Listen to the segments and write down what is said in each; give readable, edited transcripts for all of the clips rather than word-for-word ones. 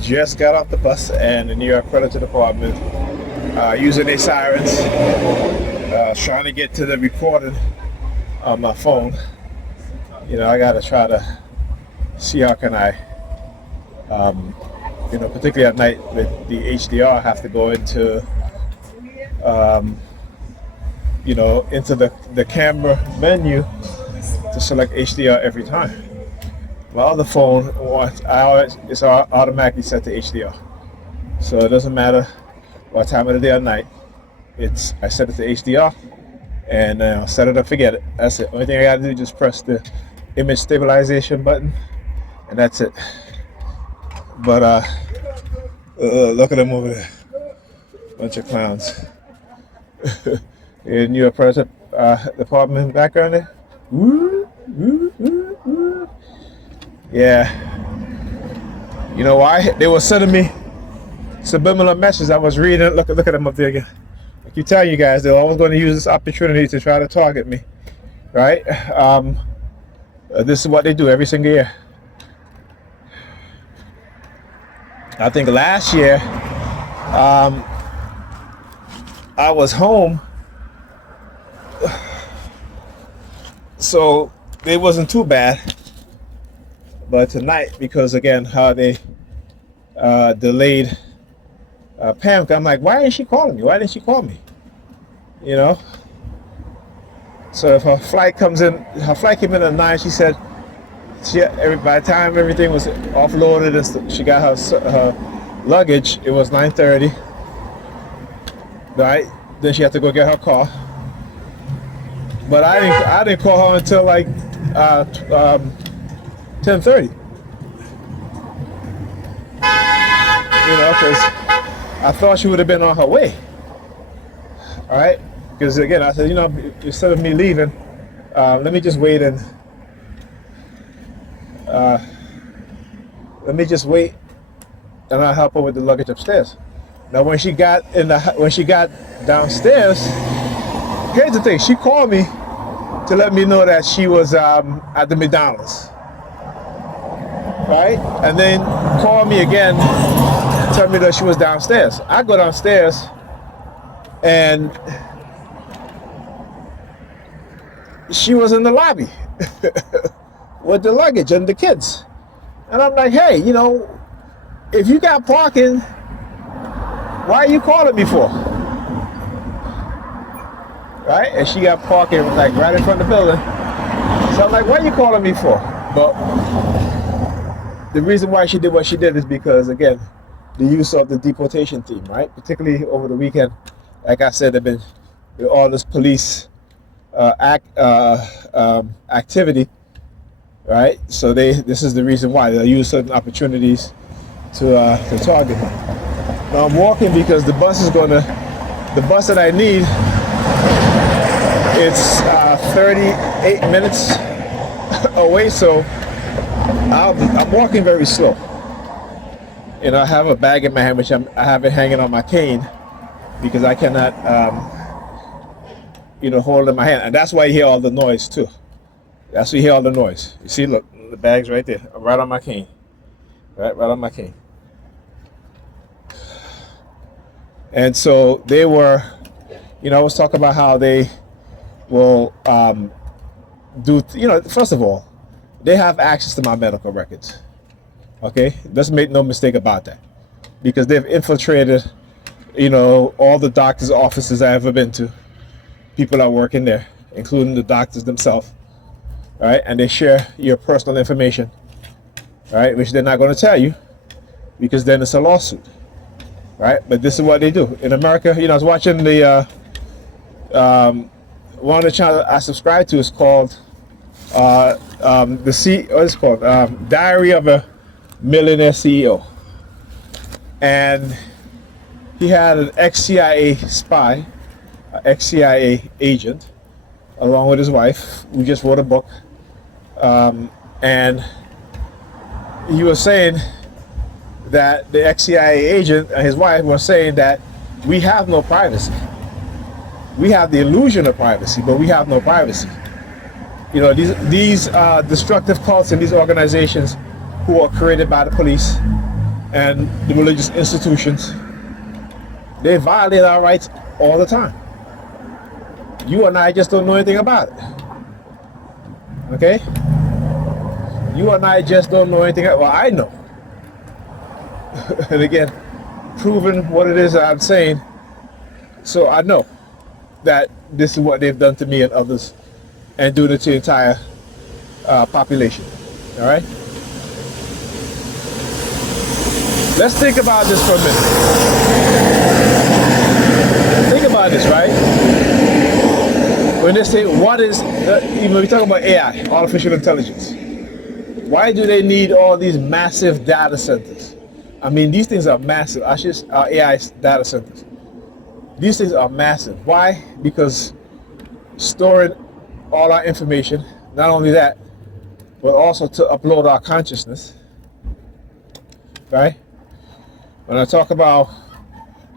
just got off the bus, and the New York Predator Department using their sirens, trying to get to the recording on my phone. I gotta try to see how can I, particularly at night with the HDR, I have to go into, into the camera menu to select HDR every time. My other phone, it's automatically set to HDR, so it doesn't matter what time of the day or night. I set it to HDR, and I'll set it up, forget it. That's it. Only thing I gotta do is just press the image stabilization button, and that's it. But look at them over there, bunch of clowns. In your present department background there. Woo, woo, woo, woo. Yeah. You know why? They were sending me subliminal messages. I was reading. Look at them up there again. I keep telling you guys, they're always going to use this opportunity to try to target me, right? This is what they do every single year. I think last year, I was home, so it wasn't too bad. But tonight, because again, how they delayed Pam, I'm like, why isn't she calling me? Why didn't she call me? So if her flight came in at 9, she said, by the time everything was offloaded and she got her luggage, it was 9:30. Right? Then she had to go get her car. But I didn't call her until like 10:30. Because I thought she would have been on her way. All right? Because again, I said, instead of me leaving, let me just wait and I'll help her with the luggage upstairs. Now, when she got downstairs, here's the thing: she called me to let me know that she was at the McDonald's. Right? And then call me again, tell me that she was downstairs. I go downstairs and she was in the lobby with the luggage and the kids. And I'm like, hey, if you got parking, why are you calling me for? Right? And she got parking like right in front of the building. So I'm like, what are you calling me for? But the reason why she did what she did is because, again, the use of the deportation team, right? Particularly over the weekend, like I said, there have been all this police activity, right? So this is the reason why they'll use certain opportunities to target me. Now I'm walking because the bus that I need, it's 38 minutes away, so I'm walking very slow. I have a bag in my hand, which I have it hanging on my cane because I cannot, hold it in my hand. And that's why you hear all the noise too. That's why you hear all the noise. You see, look, the bag's right there, right on my cane. Right on my cane. And so they were, I was talking about how they will first of all, they have access to my medical records. Okay, let's make no mistake about that, because they've infiltrated, all the doctors' offices I've ever been to. People are working there, including the doctors themselves, right? And they share your personal information, right? Which they're not going to tell you, because then it's a lawsuit, right? But this is what they do in America. I was watching the one of the channels I subscribe to is called Diary of a Millionaire CEO, and he had an ex-CIA spy, ex-CIA agent, along with his wife, who just wrote a book, and he was saying that the ex-CIA agent and his wife were saying that we have no privacy. We have the illusion of privacy, but we have no privacy. These destructive cults and these organizations who are created by the police, and the religious institutions, they violate our rights all the time. You and I just don't know anything about it. Okay? You and I just don't know anything. Well, I know. And again, proving what it is that I'm saying. So I know that this is what they've done to me and others, and doing it to the entire population. All right? Let's think about this for a minute. Think about this, right? When they say, what is, even we talk about AI, artificial intelligence. Why do they need all these massive data centers? I mean, these things are massive. AI data centers. These things are massive. Why? Because storing all our information, not only that, but also to upload our consciousness, right? When I talk about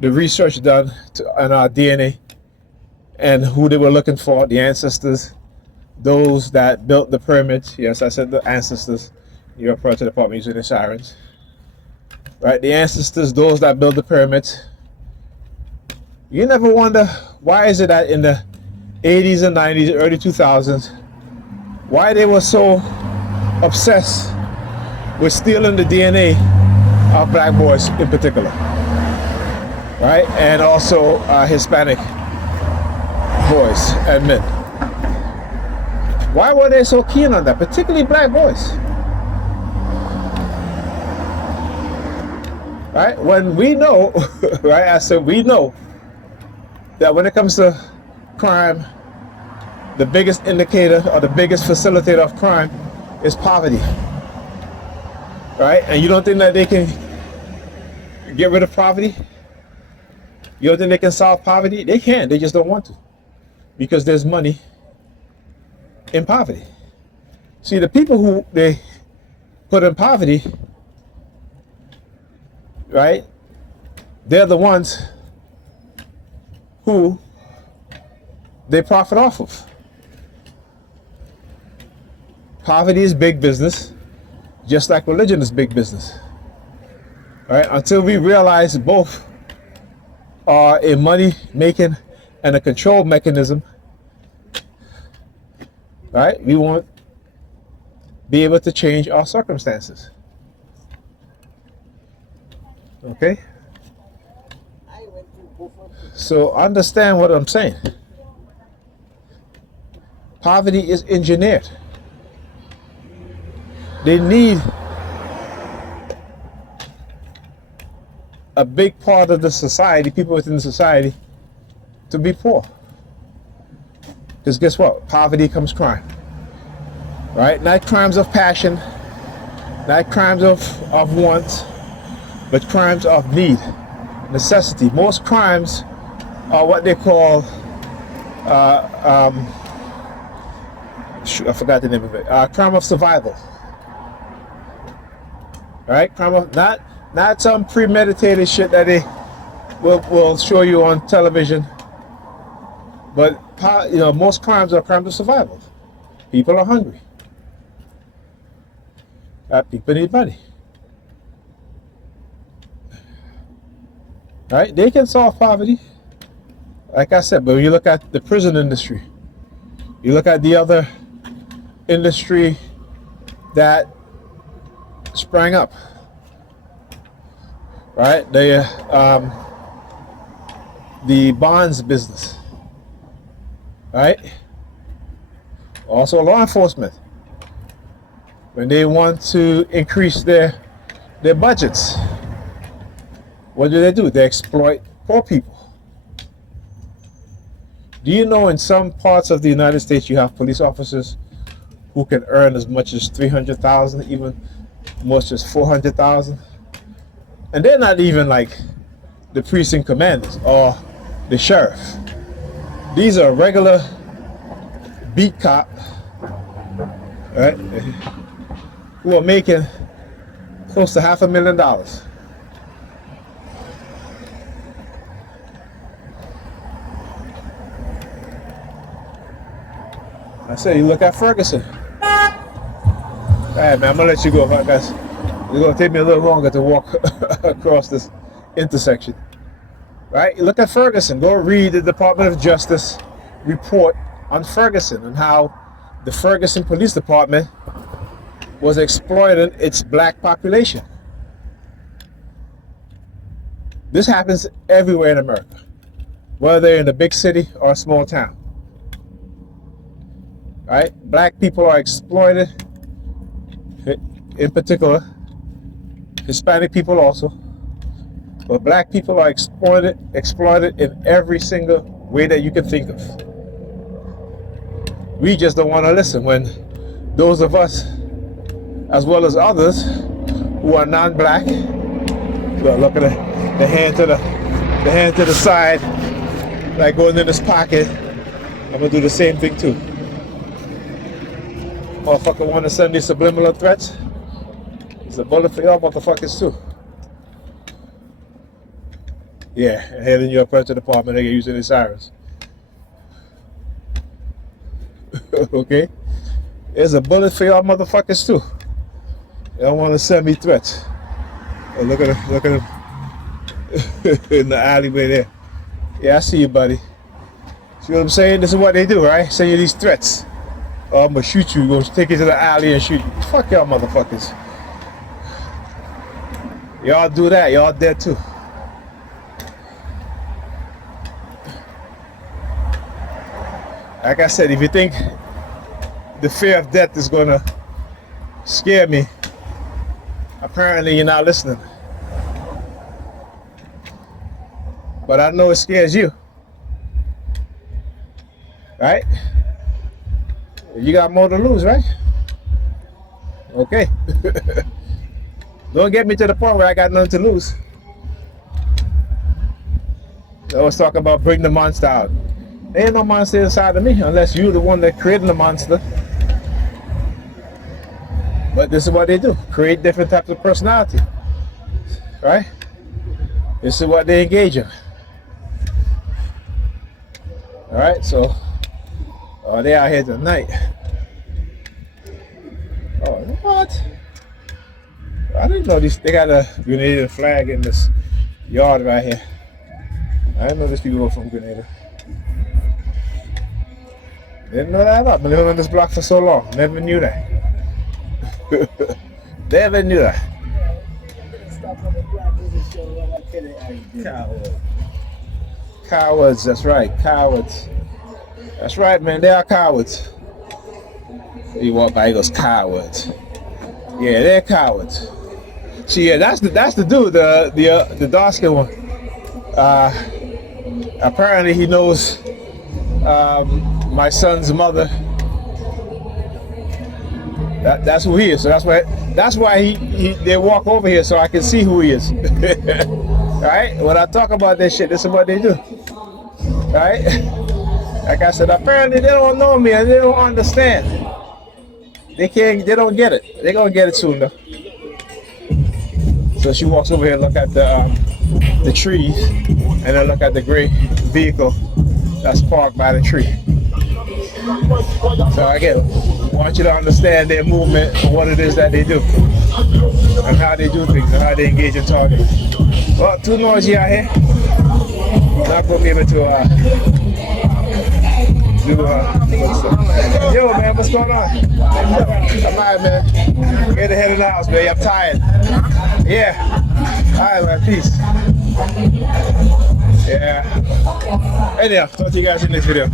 the research done on our DNA and who they were looking for, the ancestors, those that built the pyramids. Yes, I said the ancestors. You're referring to the department using the sirens. Right? The ancestors, those that built the pyramids. You never wonder, why is it that in the 80s and 90s, early 2000s, why they were so obsessed with stealing the DNA of black boys in particular, right? And also Hispanic boys and men. Why were they so keen on that, particularly black boys? Right? When we know, right? I said we know that when it comes to crime, the biggest indicator or the biggest facilitator of crime is poverty. Right? And you don't think that they can get rid of poverty? You don't think they can solve poverty? They can, they just don't want to. Because there's money in poverty. See, the people who they put in poverty, right? They're the ones who they profit off of. Poverty is big business, just like religion is big business. Right? Until we realize both are a money making and a control mechanism, right? We won't be able to change our circumstances. Okay? So understand what I'm saying. Poverty is engineered. They need a big part of the society, people within the society, to be poor. Because guess what? Poverty comes crime. Right? Not crimes of passion, not crimes of want, but crimes of need, necessity. Most crimes are what they call, I forgot the name of it, crime of survival. Right? Crime of, not some premeditated shit that they will show you on television, but most crimes are crimes of survival. People are hungry. People need money. Right? They can solve poverty, like I said, but when you look at the prison industry, you look at the other industry that sprang up, right? The bonds business, right? Also law enforcement, when they want to increase their budgets, what do? They exploit poor people. Do you know in some parts of the United States you have police officers who can earn as much as $300,000, even much as $400,000? And they're not even like the precinct commanders or the sheriff. These are regular beat cop, right, who are making close to $500,000. I said, you look at Ferguson. All right, man, I'm gonna let you go, guys. It's going to take me a little longer to walk across this intersection. Right? You look at Ferguson. Go read the Department of Justice report on Ferguson and how the Ferguson Police Department was exploiting its black population. This happens everywhere in America, whether in a big city or a small town. Right? Black people are exploited, in particular, Hispanic people also. But black people are exploited in every single way that you can think of. We just don't want to listen when those of us, as well as others who are non-black, look at the hand to the side, like going in his pocket. I'm gonna do the same thing too. Motherfucker want to send me subliminal threats? It's a bullet for y'all motherfuckers too. Yeah, and heading you up to the department, they're using the sirens. Okay? There's a bullet for y'all motherfuckers too. Y'all want to send me threats. Oh, look at him in the alleyway there. Yeah, I see you, buddy. See what I'm saying? This is what they do, right? Send you these threats. Oh, I'm gonna shoot you. Gonna take you to the alley and shoot you. Fuck y'all motherfuckers. Y'all do that, y'all dead too. Like I said, if you think the fear of death is gonna scare me, apparently you're not listening. But I know it scares you. Right? You got more to lose, right? Okay. Don't get me to the point where I got nothing to lose. I was talking about bring the monster out. There ain't no monster inside of me unless you're the one that created the monster. But this is what they do. Create different types of personality. Right? This is what they engage in. Alright, so they out here tonight. Oh, what? I didn't know they got a Grenada flag in this yard right here. I didn't know these people were from Grenada. Didn't know that. I've been living on this block for so long. Never knew that. Never knew that. Cowards, that's right. Cowards. That's right, man. They are cowards. You walk by, he goes, cowards. Yeah, they're cowards. See, yeah, that's the dude, the dark skin one. Apparently he knows my son's mother. That's who he is. So that's why they walk over here so I can see who he is. Right? When I talk about this shit, this is what they do. Right? Like I said, apparently they don't know me and they don't understand. They don't get it. They're gonna get it soon though. So she walks over here, look at the trees, and then look at the gray vehicle that's parked by the tree. So again, I want you to understand their movement and what it is that they do, and how they do things, and how they engage in targeting. Well, too noisy out here. Not gonna be able to Yo, man, what's going on? I'm alright, man. Get the head of the house, man. I'm tired. Yeah. Alright, man. Peace. Yeah. Anyhow, talk to you guys in this video.